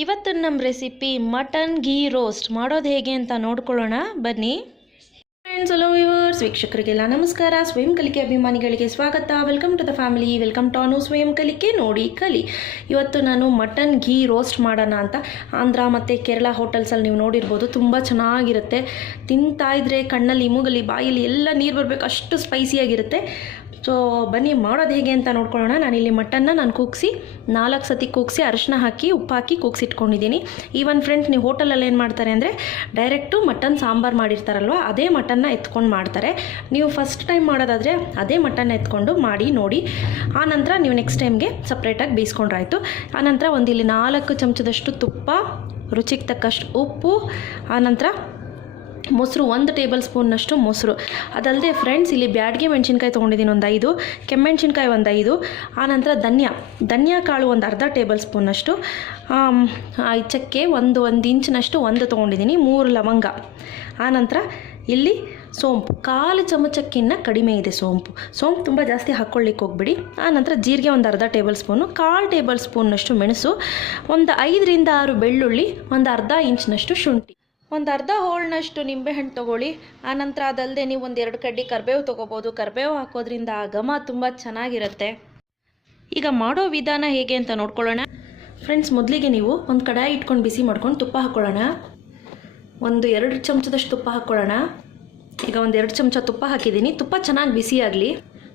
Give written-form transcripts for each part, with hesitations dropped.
ಇವತ್ತು ನಮ್ಮ recipe mutton ಘೀ roast ಮಾಡೋದು ಹೇಗೆ ಅಂತ ನೋಡ್ಕೊಳ್ಳೋಣ ಬನ್ನಿ ಫ್ರೆಂಡ್ಸ್. ಹಲೋ ವ್ಯೂವರ್ಸ್, ವೀಕ್ಷಕರಿಗೆಲ್ಲ ನಮಸ್ಕಾರ. ಸ್ವಯಂ ಕಲಿಕೆ ಅಭಿಮಾನಿಗಳಿಗೆ ಸ್ವಾಗತ. Welcome to the family, welcome to ಅನುಸ್ವಯಂಕಲಿಕೆ. ನೋಡಿ ಕಲಿ. ಇವತ್ತು ನಾನು ಮಟನ್ ಘೀ ರೋಸ್ಟ್ ಮಾಡೋಣ ಅಂತ ಆಂಧ್ರ ಮತ್ತು ಕೇರಳ ಹೋಟೆಲ್ಸಲ್ಲಿ ನೀವು ನೋಡಿರ್ಬೋದು. ತುಂಬ ಚೆನ್ನಾಗಿರುತ್ತೆ. ತಿಂತಾ ಇದ್ರೆ ಕಣ್ಣಲ್ಲಿ ಮೂಗಲ್ಲಿ ಬಾಯಲ್ಲಿ ಎಲ್ಲ ನೀರು ಬರಬೇಕು, ಅಷ್ಟು ಸ್ಪೈಸಿಯಾಗಿರುತ್ತೆ. ಸೊ ಬನ್ನಿ ಮಾಡೋದು ಹೇಗೆ ಅಂತ ನೋಡ್ಕೊಳ್ಳೋಣ. ನಾನಿಲ್ಲಿ ಮಟನ್ನ ಕೂಗಿಸಿ 4 ಸತಿ ಕೂಗಿಸಿ ಅರಿಶಿನ ಹಾಕಿ ಉಪ್ಪು ಹಾಕಿ ಕೂಗಿಸಿಟ್ಕೊಂಡಿದ್ದೀನಿ. ಈವನ್ ಫ್ರೆಂಡ್ಸ್, ನೀವು ಹೋಟೆಲಲ್ಲಿ ಏನು ಮಾಡ್ತಾರೆ ಅಂದರೆ ಡೈರೆಕ್ಟು ಮಟನ್ ಸಾಂಬಾರು ಮಾಡಿರ್ತಾರಲ್ವ, ಅದೇ ಮಟನ್ನ ಎತ್ಕೊಂಡು ಮಾಡ್ತಾರೆ. ನೀವು ಫಸ್ಟ್ ಟೈಮ್ ಮಾಡೋದಾದರೆ ಅದೇ ಮಟನ್ನ ಎತ್ಕೊಂಡು ಮಾಡಿ ನೋಡಿ. ಆನಂತರ ನೀವು ನೆಕ್ಸ್ಟ್ ಟೈಮ್ಗೆ ಸಪ್ರೇಟಾಗಿ ಬೇಯಿಸ್ಕೊಂಡ್ರಾಯ್ತು. ಆನಂತರ ಇಲ್ಲಿ 4 ಚಮಚದಷ್ಟು ತುಪ್ಪ, ರುಚಿಗೆ ತಕ್ಕಷ್ಟು ಉಪ್ಪು, ಆನಂತರ ಮೊಸರು 1 ಟೇಬಲ್ ಸ್ಪೂನ್ನಷ್ಟು ಮೊಸರು. ಅದಲ್ಲದೆ ಫ್ರೆಂಡ್ಸ್, ಇಲ್ಲಿ ಬ್ಯಾಡ್ಗೆ ಮೆಣಸಿನ್ಕಾಯಿ ತೊಗೊಂಡಿದ್ದೀನಿ ಒಂದು 5, ಕೆಮ್ಮೆಣ್ಸಿನ್ಕಾಯಿ ಒಂದು 5, ಆನಂತರ ಧನಿಯಾ ಕಾಳು ಒಂದು ಅರ್ಧ ಟೇಬಲ್ ಸ್ಪೂನ್ನಷ್ಟು, ಚಕ್ಕೆ ಒಂದು ಇಂಚಿನಷ್ಟು ತೊಗೊಂಡಿದ್ದೀನಿ, 3 ಲವಂಗ, ಆನಂತರ ಇಲ್ಲಿ ಸೋಂಪು 1/4 ಚಮಚಕ್ಕಿಂತ ಕಡಿಮೆ ಇದೆ ಸೋಂಪು ತುಂಬ ಜಾಸ್ತಿ ಹಾಕ್ಕೊಳ್ಳಿಕ್ಕೆ ಹೋಗ್ಬಿಡಿ. ಆನಂತರ ಜೀರಿಗೆ ಒಂದು ಅರ್ಧ ಟೇಬಲ್ ಸ್ಪೂನು, 1/4 ಟೇಬಲ್ ಸ್ಪೂನ್ನಷ್ಟು ಮೆಣಸು, ಒಂದು 5 ರಿಂದ 6 ಬೆಳ್ಳುಳ್ಳಿ, ಒಂದು ಅರ್ಧ ಇಂಚಿನಷ್ಟು ಶುಂಠಿ, ಒಂದು ಅರ್ಧ ಹೋಳ್ನಷ್ಟು ನಿಂಬೆಹಣ್ಣು ತೊಗೊಳ್ಳಿ. ಆನಂತರ ಅದಲ್ಲದೆ ನೀವು ಒಂದು 2 ಕಡ್ಡಿ ಕರಿಬೇವು ತೊಗೋಬೋದು. ಕರಿಬೇವು ಹಾಕೋದ್ರಿಂದ ಆ ಘಮ ತುಂಬ ಚೆನ್ನಾಗಿರುತ್ತೆ. ಈಗ ಮಾಡೋ ವಿಧಾನ ಹೇಗೆ ಅಂತ ನೋಡ್ಕೊಳ್ಳೋಣ ಫ್ರೆಂಡ್ಸ್. ಮೊದಲಿಗೆ ನೀವು ಒಂದು ಕಡಾಯಿ ಇಟ್ಕೊಂಡು ಬಿಸಿ ಮಾಡ್ಕೊಂಡು ತುಪ್ಪ ಹಾಕ್ಕೊಳ್ಳೋಣ. ಒಂದು 2 ಚಮಚದಷ್ಟು ತುಪ್ಪ ಹಾಕ್ಕೊಳ್ಳೋಣ. ಈಗ ಒಂದು 2 ಚಮಚ ತುಪ್ಪ ಹಾಕಿದ್ದೀನಿ. ತುಪ್ಪ ಚೆನ್ನಾಗಿ ಬಿಸಿಯಾಗಲಿ.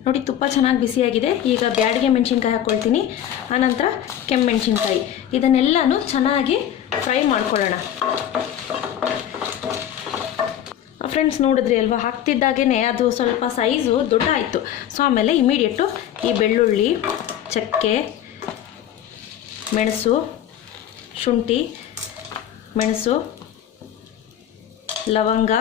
ನೋಡಿ, ತುಪ್ಪ ಚೆನ್ನಾಗಿ ಬಿಸಿಯಾಗಿದೆ. ಈಗ ಬ್ಯಾಡಿಗೆ ಮೆಣಸಿನ್ಕಾಯಿ ಹಾಕ್ಕೊಳ್ತೀನಿ, ಆನಂತರ ಕೆಮ್ಮೆಣ್ಸಿನ್ಕಾಯಿ, ಇದನ್ನೆಲ್ಲನೂ ಚೆನ್ನಾಗಿ ಫ್ರೈ ಮಾಡ್ಕೊಳ್ಳೋಣ. ಫ್ರೆಂಡ್ಸ್, ನೋಡಿದ್ರಿ ಅಲ್ವಾ, ಹಾಕ್ತಿದ್ದಾಗೇ ಅದು ಸ್ವಲ್ಪ ಸೈಜು ದೊಡ್ಡ ಆಯಿತು. ಸೊ ಆಮೇಲೆ ಇಮಿಡಿಯೇಟು ಈ ಬೆಳ್ಳುಳ್ಳಿ, ಚಕ್ಕೆ, ಮೆಣಸು, ಶುಂಠಿ, ಮೆಣಸು, ಲವಂಗ,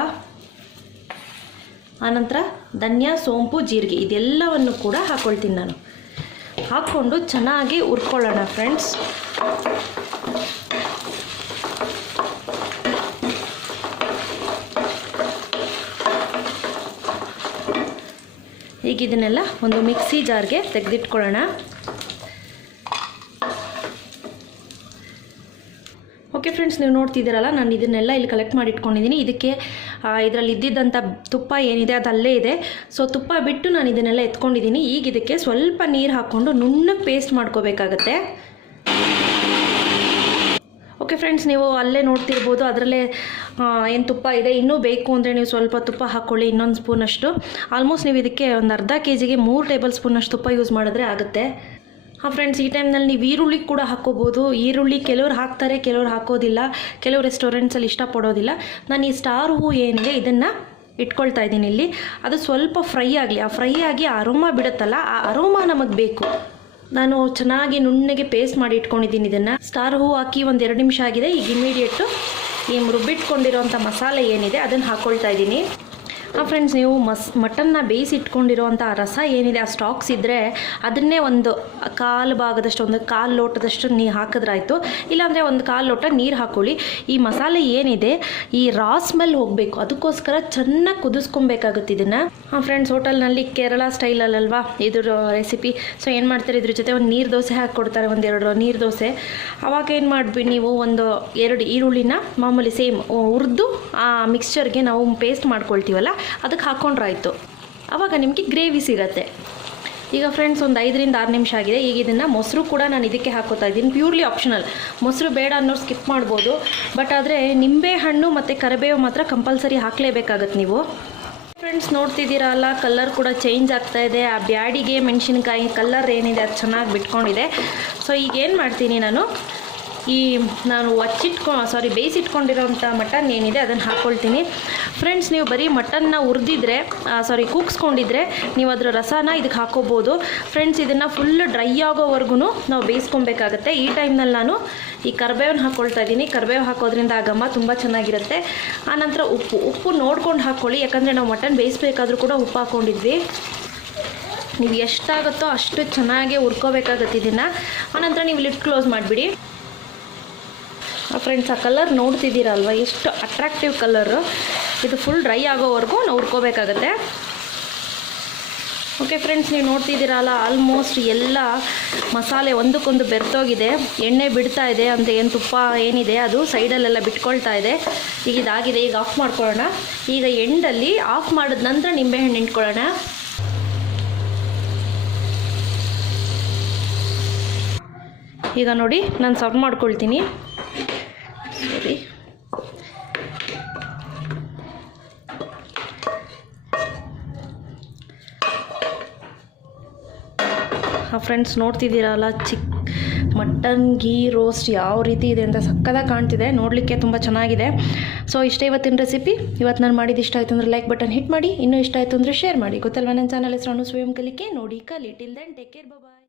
ಆನಂತರ ಧನಿಯಾ, ಸೋಂಪು, ಜೀರಿಗೆ, ಇದೆಲ್ಲವನ್ನು ಕೂಡ ಹಾಕ್ಕೊಳ್ತೀನಿ ನಾನು. ಹಾಕ್ಕೊಂಡು ಚೆನ್ನಾಗಿ ಹುರ್ಕೊಳ್ಳೋಣ ಫ್ರೆಂಡ್ಸ್. ಈಗ ಇದನ್ನೆಲ್ಲ ಒಂದು ಮಿಕ್ಸಿ ಜಾರ್ಗೆ ತೆಗೆದಿಟ್ಕೊಳ್ಳೋಣ. ಓಕೆ ಫ್ರೆಂಡ್ಸ್, ನೀವು ನೋಡ್ತಿದ್ದೀರಲ್ಲ, ನಾನು ಇದನ್ನೆಲ್ಲ ಇಲ್ಲಿ ಕಲೆಕ್ಟ್ ಮಾಡಿ ಇಟ್ಕೊಂಡಿದ್ದೀನಿ. ಇದಕ್ಕೆ ಇದರಲ್ಲಿ ಇದ್ದಿದ್ದಂಥ ತುಪ್ಪ ಏನಿದೆ ಅದು ಅಲ್ಲೇ ಇದೆ. ಸೊ ತುಪ್ಪ ಬಿಟ್ಟು ನಾನು ಇದನ್ನೆಲ್ಲ ಎತ್ಕೊಂಡಿದ್ದೀನಿ. ಈಗ ಇದಕ್ಕೆ ಸ್ವಲ್ಪ ನೀರು ಹಾಕ್ಕೊಂಡು ನುಣ್ಣಗೆ ಪೇಸ್ಟ್ ಮಾಡ್ಕೋಬೇಕಾಗತ್ತೆ. ಓಕೆ ಫ್ರೆಂಡ್ಸ್, ನೀವು ಅಲ್ಲೇ ನೋಡ್ತಿರ್ಬೋದು, ಅದರಲ್ಲೇ ಏನು ತುಪ್ಪ ಇದೆ. ಇನ್ನೂ ಬೇಕು ಅಂದರೆ ನೀವು ಸ್ವಲ್ಪ ತುಪ್ಪ ಹಾಕ್ಕೊಳ್ಳಿ, ಇನ್ನೊಂದು ಸ್ಪೂನಷ್ಟು. ಆಲ್ಮೋಸ್ಟ್ ನೀವು ಇದಕ್ಕೆ ಒಂದು ಅರ್ಧ ಕೆಜಿಗೆ 3 ಟೇಬಲ್ ಸ್ಪೂನಷ್ಟು ತುಪ್ಪ ಯೂಸ್ ಮಾಡಿದ್ರೆ ಆಗುತ್ತೆ. ಫ್ರೆಂಡ್ಸ್, ಈ ಟೈಮ್ನಲ್ಲಿ ನೀವು ಈರುಳ್ಳಿ ಕೂಡ ಹಾಕ್ಕೋಬೋದು. ಈರುಳ್ಳಿ ಕೆಲವ್ರು ಹಾಕ್ತಾರೆ, ಕೆಲವ್ರು ಹಾಕೋದಿಲ್ಲ. ಕೆಲವು ರೆಸ್ಟೋರೆಂಟ್ಸಲ್ಲಿ ಇಷ್ಟಪಡೋದಿಲ್ಲ. ನಾನು ಈ ಸ್ಟಾರ್ ಹೂ ಏನಿದೆ ಇದನ್ನು ಇಟ್ಕೊಳ್ತಾ ಇದ್ದೀನಿ ಇಲ್ಲಿ. ಅದು ಸ್ವಲ್ಪ ಫ್ರೈ ಆಗಲಿ. ಆ ಫ್ರೈ ಆಗಿ ಅರೋಮಾ ಬಿಡುತ್ತಲ್ಲ, ಆ ಅರೋಮಾ ನಮಗೆ ಬೇಕು. ನಾನು ಚೆನ್ನಾಗಿ ನುಣ್ಣಗೆ ಪೇಸ್ಟ್ ಮಾಡಿ ಇಟ್ಕೊಂಡಿದ್ದೀನಿ. ಇದನ್ನು ಸ್ಟಾರ್ ಹೂ ಹಾಕಿ ಒಂದು 2 ನಿಮಿಷ ಆಗಿದೆ. ಈಗ ಇಮಿಡಿಯೇಟು ಈ ರುಬ್ಬಿಟ್ಕೊಂಡಿರೋಂಥ ಮಸಾಲೆ ಏನಿದೆ ಅದನ್ನು ಹಾಕ್ಕೊಳ್ತಾ ಇದ್ದೀನಿ. ಫ್ರೆಂಡ್ಸ್, ನೀವು ಮಟನ್ನ ಬೇಯಿಸಿಟ್ಕೊಂಡಿರೋಂಥ ರಸ ಏನಿದೆ, ಆ ಸ್ಟಾಕ್ಸ್ ಇದ್ದರೆ ಅದನ್ನೇ ಒಂದು 1/4 ಭಾಗದಷ್ಟು, ಒಂದು 1/4 ಲೋಟದಷ್ಟು ನೀರು ಹಾಕಿದ್ರಾಯ್ತು. ಇಲ್ಲಾಂದರೆ ಒಂದು 1/4 ಲೋಟ ನೀರು ಹಾಕ್ಕೊಳ್ಳಿ. ಈ ಮಸಾಲೆ ಏನಿದೆ ಈ ರಾ ಸ್ಮೆಲ್ ಹೋಗಬೇಕು, ಅದಕ್ಕೋಸ್ಕರ ಚೆನ್ನಾಗಿ ಕುದಿಸ್ಕೊಬೇಕಾಗುತ್ತೆ ಇದನ್ನು. ಫ್ರೆಂಡ್ಸ್, ಹೋಟೆಲ್ನಲ್ಲಿ ಕೇರಳ ಸ್ಟೈಲಲ್ಲಲ್ವಾ ಇದ್ರ ರೆಸಿಪಿ. ಸೊ ಏನು ಮಾಡ್ತಾರೆ, ಇದ್ರ ಜೊತೆ ಒಂದು ನೀರು ದೋಸೆ ಹಾಕ್ಕೊಡ್ತಾರೆ, ಒಂದು 2 ನೀರು ದೋಸೆ. ಅವಾಗ ಏನು ಮಾಡಿಬಿಡಿ, ನೀವು ಒಂದು 2 ಈರುಳ್ಳಿನ ಮಾಮೂಲಿ ಸೇಮ್ ಹುರಿದು ಆ ಮಿಕ್ಸ್ಚರ್ಗೆ ನಾವು ಪೇಸ್ಟ್ ಮಾಡ್ಕೊಳ್ತೀವಲ್ಲ, ಅದಕ್ಕೆ ಹಾಕ್ಕೊಂಡ್ರಾಯ್ತು. ಆವಾಗ ನಿಮಗೆ ಗ್ರೇವಿ ಸಿಗತ್ತೆ. ಈಗ ಫ್ರೆಂಡ್ಸ್, ಒಂದು 5 ರಿಂದ 6 ನಿಮಿಷ ಆಗಿದೆ. ಈಗ ಇದನ್ನು ಮೊಸರು ಕೂಡ ನಾನು ಇದಕ್ಕೆ ಹಾಕೋತಾ ಇದ್ದೀನಿ. Purely optional. ಮೊಸರು ಬೇಡ ಅನ್ನೋರು ಸ್ಕಿಪ್ ಮಾಡ್ಬೋದು. ಬಟ್ ಆದರೆ ನಿಂಬೆ ಹಣ್ಣು ಮತ್ತು ಕರಿಬೇವು ಮಾತ್ರ ಕಂಪಲ್ಸರಿ ಹಾಕಲೇಬೇಕಾಗತ್ತೆ ನೀವು. ಫ್ರೆಂಡ್ಸ್, ನೋಡ್ತಿದ್ದೀರಲ್ಲ, ಕಲರ್ ಕೂಡ ಚೇಂಜ್ ಆಗ್ತಾ ಇದೆ. ಆ ಬ್ಯಾಡಿಗೆ ಮೆಣಸಿನ್ಕಾಯಿ ಕಲರ್ ಏನಿದೆ ಅದು ಚೆನ್ನಾಗಿ ಬಿಟ್ಕೊಂಡಿದೆ. ಸೊ ಈಗ ಏನು ಮಾಡ್ತೀನಿ, ನಾನು ಬೇಯಿಸಿಟ್ಕೊಂಡಿರೋಂಥ ಮಟನ್ ಏನಿದೆ ಅದನ್ನು ಹಾಕ್ಕೊಳ್ತೀನಿ. ಫ್ರೆಂಡ್ಸ್, ನೀವು ಬರೀ ಮಟನ್ನ ಕೂಗಿಸ್ಕೊಂಡಿದ್ರೆ ನೀವು ಅದರ ರಸನ ಇದಕ್ಕೆ ಹಾಕ್ಕೋಬೋದು. ಫ್ರೆಂಡ್ಸ್, ಇದನ್ನು ಫುಲ್ ಡ್ರೈ ಆಗೋವರೆಗೂ ನಾವು ಬೇಯಿಸ್ಕೊಬೇಕಾಗತ್ತೆ. ಈ ಟೈಮ್ನಲ್ಲಿ ನಾನು ಈ ಕರಿಬೇವನ್ನ ಹಾಕ್ಕೊಳ್ತಾ ಇದ್ದೀನಿ. ಕರಿಬೇವು ಹಾಕೋದ್ರಿಂದ ಆ ಘಮ ತುಂಬ ಚೆನ್ನಾಗಿರುತ್ತೆ. ಆನಂತರ ಉಪ್ಪು ನೋಡ್ಕೊಂಡು ಹಾಕ್ಕೊಳ್ಳಿ, ಯಾಕಂದರೆ ನಾವು ಮಟನ್ ಬೇಯಿಸ್ಬೇಕಾದ್ರೂ ಕೂಡ ಉಪ್ಪು ಹಾಕ್ಕೊಂಡಿದ್ವಿ. ನೀವು ಎಷ್ಟಾಗುತ್ತೋ ಅಷ್ಟು ಚೆನ್ನಾಗೇ ಹುರ್ಕೋಬೇಕಾಗತ್ತೆ ಇದನ್ನು. ಆನಂತರ ನೀವು ಲಿಡ್ ಕ್ಲೋಸ್ ಮಾಡಿಬಿಡಿ. ಫ್ರೆಂಡ್ಸ್, ಆ ಕಲರ್ ನೋಡ್ತಿದ್ದೀರಲ್ವ, ಎಷ್ಟು ಅಟ್ರಾಕ್ಟಿವ್ ಕಲರು. ಇದು ಫುಲ್ ಡ್ರೈ ಆಗೋವರೆಗೂ ನಾವು ಹುರ್ಕೋಬೇಕಾಗತ್ತೆ. ಓಕೆ ಫ್ರೆಂಡ್ಸ್, ನೀವು ನೋಡ್ತಿದ್ದೀರಲ್ಲ, ಆಲ್ಮೋಸ್ಟ್ ಎಲ್ಲ ಮಸಾಲೆ ಒಂದಕ್ಕೊಂದು ಬೆರ್ತೋಗಿದೆ, ಎಣ್ಣೆ ಬಿಡ್ತಾ ಇದೆ. ಅಂದರೆ ಏನು ತುಪ್ಪ ಏನಿದೆ ಅದು ಸೈಡಲ್ಲೆಲ್ಲ ಬಿಟ್ಕೊಳ್ತಾ ಇದೆ. ಈಗ ಇದಾಗಿದೆ. ಈಗ ಆಫ್ ಮಾಡ್ಕೊಳ್ಳೋಣ. ಈಗ ಎಂಡಲ್ಲಿ ಆಫ್ ಮಾಡಿದ ನಂತರ ನಿಂಬೆಹಣ್ಣು ಹಿಂಡ್ಕೊಳ್ಳೋಣ. ಈಗ ನೋಡಿ, ನಾನು ಸರ್ವ್ ಮಾಡ್ಕೊಳ್ತೀನಿ. ಸರಿ, ಫ್ರೆಂಡ್ಸ್ ನೋಡ್ತಿದ್ದೀರಲ್ಲ, ಮಟನ್ ಘೀ ರೋಸ್ಟ್ ಯಾವ ರೀತಿ ಇದೆ ಅಂತ ಸಕ್ಕದಾಗಿ ಕಾಣ್ತಿದೆ. ನೋಡಲಿಕ್ಕೆ ತುಂಬ ಚೆನ್ನಾಗಿದೆ. ಸೊ ಇಷ್ಟೇ ಇವತ್ತಿನ ರೆಸಿಪಿ. ಇವತ್ತು ನಾನು ಮಾಡಿದ್ದು ಇಷ್ಟ ಆಯಿತು ಅಂದರೆ ಲೈಕ್ ಬಟನ್ ಹಿಟ್ ಮಾಡಿ. ಇನ್ನೂ ಇಷ್ಟ ಆಯಿತು ಅಂದರೆ ಶೇರ್ ಮಾಡಿ. ಗೊತ್ತಲ್ವ ನನ್ನ ಚಾನಲ್ ಹೆಸರು ಅನುಸ್ವಯಂkalike. ನೋಡಿ ಕಲಿ. ಟಿಲ್ ದೆನ್ ಟೇಕ್ ಕೇರ್, ಬಾಯ್.